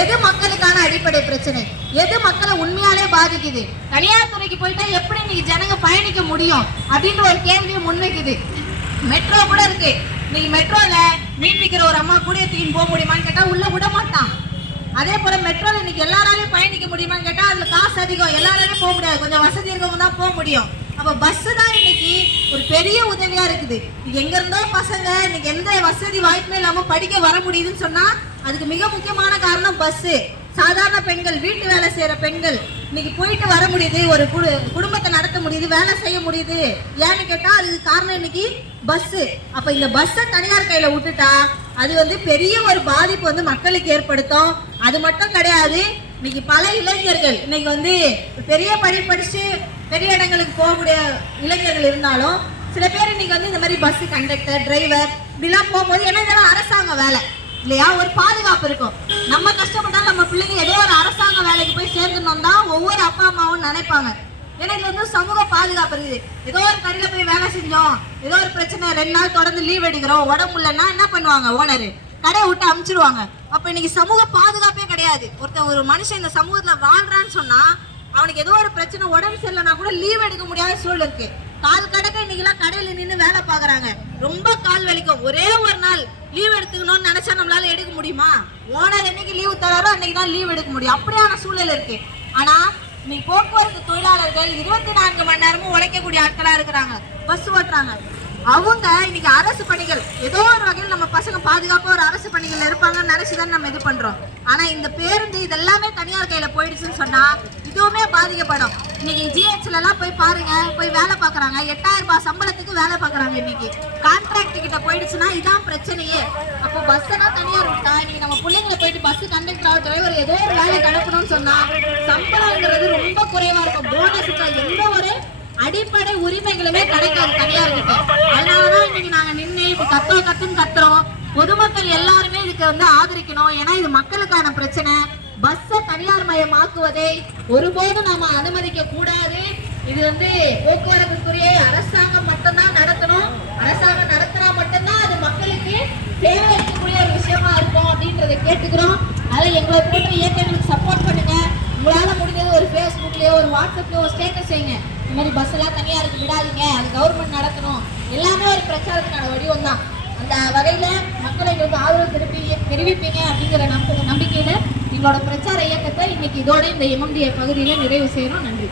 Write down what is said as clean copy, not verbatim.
எது மக்களுக்கான அடிப்படை பிரச்சனை, எது மக்களை உண்மையாலே பாதிக்குது, தனியார் துறைக்கு போயிட்டா எப்படி இன்னைக்கு ஜனங்க பயணிக்க முடியும் அப்படின்ற ஒரு கேள்வியை முன்வைக்குது. மெட்ரோ கூட இருக்கு. நீங்க மெட்ரோல மீன் விற்கிற ஒரு அம்மா கூட தூக்கின்னு போக முடியுமான்னு கேட்டா உள்ள விட மாட்டான். அதே போல மெட்ரோல இன்னைக்கு எல்லாராலையும் பயணிக்க முடியுமான்னு கேட்டா அதுல காசு அதிகம், எல்லாராலையும் போக முடியாது, கொஞ்சம் வசதி இருக்கவங்க தான் போக முடியும். அப்ப பஸ் தான் இன்னைக்கு ஒரு பெரிய உதவியா இருக்குது. எங்க இருந்தோ பசங்க இன்னைக்கு எந்த வசதி வாய்ப்புமே இல்லாம படிக்க வர முடியுதுன்னு சொன்னா அதுக்கு மிக முக்கியமான காரணம் பஸ். சாதாரண பெண்கள், வீட்டு வேலை செய்யற பெண்கள் இன்னைக்கு போயிட்டு வர முடியுது, ஒரு குடும்பத்தை நடத்த முடியுது, வேலை செய்ய முடியுது. ஏன்னு கேட்டா அதுக்கு காரணம் இன்னைக்கு பஸ். அப்ப இந்த பஸ்ஸை தனியார் கையில விட்டுட்டா அது பெரிய ஒரு பாதிப்பு மக்களுக்கு ஏற்படுத்தும். அது மட்டும் கிடையாது, இன்னைக்கு பல இளைஞர்கள் இன்னைக்கு பெரிய படிச்சு பெரிய இடங்களுக்கு போகக்கூடிய இளைஞர்கள் இருந்தாலும் சில பேர் இன்னைக்கு இந்த மாதிரி பஸ் கண்டக்டர், டிரைவர் இப்படிலாம் போகும்போது ஏன்னா இதெல்லாம் அரசாங்க வேலை இல்லையா, ஒரு பாதுகாப்பு இருக்கும். நம்ம கஷ்டப்பட்டா நம்ம பிள்ளைங்க ஏதோ ஒரு அரசாங்க வேலைக்கு போய் சேர்ந்துனோம் தான் ஒவ்வொரு அப்பா அம்மாவும் நினைப்பாங்க. ஏன்னா இது சமூக பாதுகாப்பு இருக்குது. ஏதோ ஒரு கடையில போய் வேலை செஞ்சோம், ஏதோ ஒரு பிரச்சனை 2 நாள் தொடர்ந்து லீவ் எடுக்கிறோம், உடம்பு இல்லைன்னா என்ன பண்ணுவாங்க, ஓனரு கடையை விட்டு அமுச்சிடுவாங்க. அப்ப இன்னைக்கு சமூக பாதுகாப்பே கிடையாது. ஒரு மனுஷன் இந்த சமூகத்துல வாழ்றான்னு சொன்னா அவனுக்கு ஏதோ ஒரு பிரச்சனை, உடம்பு சரியில்லைன்னா கூட லீவ் எடுக்க முடியாத சூழல் இருக்கு. கால் கடக்க இன்னைக்கெல்லாம் கடையில நின்று வேலை பாக்குறாங்க, ரொம்ப கால் வலிக்கும். ஒரே ஒரு நாள் லீவ் எடுத்துக்கணும்னு நினைச்சா நம்மளால எடுக்க முடியுமா? ஓனர் என்னைக்கு லீவு தராரோ அன்னைக்கு தான் லீவ் எடுக்க முடியும். அப்படியான சூழல் இருக்கு. ஆனா இன்னைக்கு போக்குவரத்து தொழிலாளர்கள் 24 மணி நேரமும் உழைக்கக்கூடிய ஆட்களா இருக்கிறாங்க, பஸ் ஓட்டுறாங்க. அவங்க இன்னைக்கு அரசு பணிகள் ஏதோ ஒரு வகையில் நம்ம பசங்க பாதுகாப்பா ஒரு அரசு பணிகள் இருப்பாங்கன்னு நினைச்சுதான் நம்ம இது பண்றோம். ஆனா இந்த பேருந்து இதெல்லாமே தனியார் கையில போயிடுச்சுன்னு சொன்னா இதுவுமே பாதிக்கப்படும். இன்னைக்கு ஜிஹெச்ல எல்லாம் போய் பாருங்க, போய் வேலை பாக்குறாங்க, 8000 ரூபாய் சம்பளத்துக்கு வேலை பாக்குறாங்க. இன்னைக்கு கான்ட்ராக்ட் கிட்ட போயிடுச்சுன்னா இதான் பிரச்சனையே. அப்போ பஸ் எல்லாம் தனியார் விட்டா இன்னைக்கு நம்ம பிள்ளைங்களை போயிட்டு பஸ் கண்டக்டர், டிரைவர் ஏதோ ஒரு வேலை கலப்பணும்னு சொன்னா சம்பளம்ங்கிறது ரொம்ப குறைவா இருக்கும். போனஸுக்கு எந்த ஒரு அடிப்படை உரிமைகளுமே கிடைக்காது தனியார் கிட்ட. அதனாலதான் இன்னைக்கு நாங்க நின்று இப்ப கத்துன்னு பொதுமக்கள் எல்லாருமே இதுக்கு ஆதரிக்கணும். ஏன்னா இது மக்களுக்கான பிரச்சனை. பஸ்ஸை தனியார் மயமாக்குவதை ஒருபோதும் நாம அனுமதிக்க கூடாது. இது போக்குவரத்துத்துறையை அரசாங்கம் மட்டும்தான் நடத்தணும். அரசாங்கம் நடத்தினா மட்டும்தான் அது மக்களுக்கு தேவை இருக்கக்கூடிய ஒரு விஷயமா இருக்கும் அப்படின்றத கேட்டுக்கிறோம். அதை எங்களை போன்ற இயக்கங்களுக்கு சப்போர்ட் பண்ணுங்க. உங்களால முடிஞ்சது ஒரு ஃபேஸ்புக்லயோ ஒரு வாட்ஸ்அப்லயோ ஒரு ஸ்டேட்டஸ் செய்யுங்க. இந்த மாதிரி பஸ் எல்லாம் தனியாருக்கு விடாதீங்க, அது கவர்மெண்ட் நடத்தணும், எல்லாமே ஒரு பிரச்சாரத்துக்கான வடிவம் தான். அந்த வகையில மக்களை எங்களுக்கு ஆதரவு தெரிவிப்பீங்க அப்படிங்கிற நம்பிக்கையில எங்களோட பிரச்சார இயக்கத்தை இன்னைக்கு இதோட இந்த MMDA பகுதியில நிறைவு செய்யறோம். நன்றி.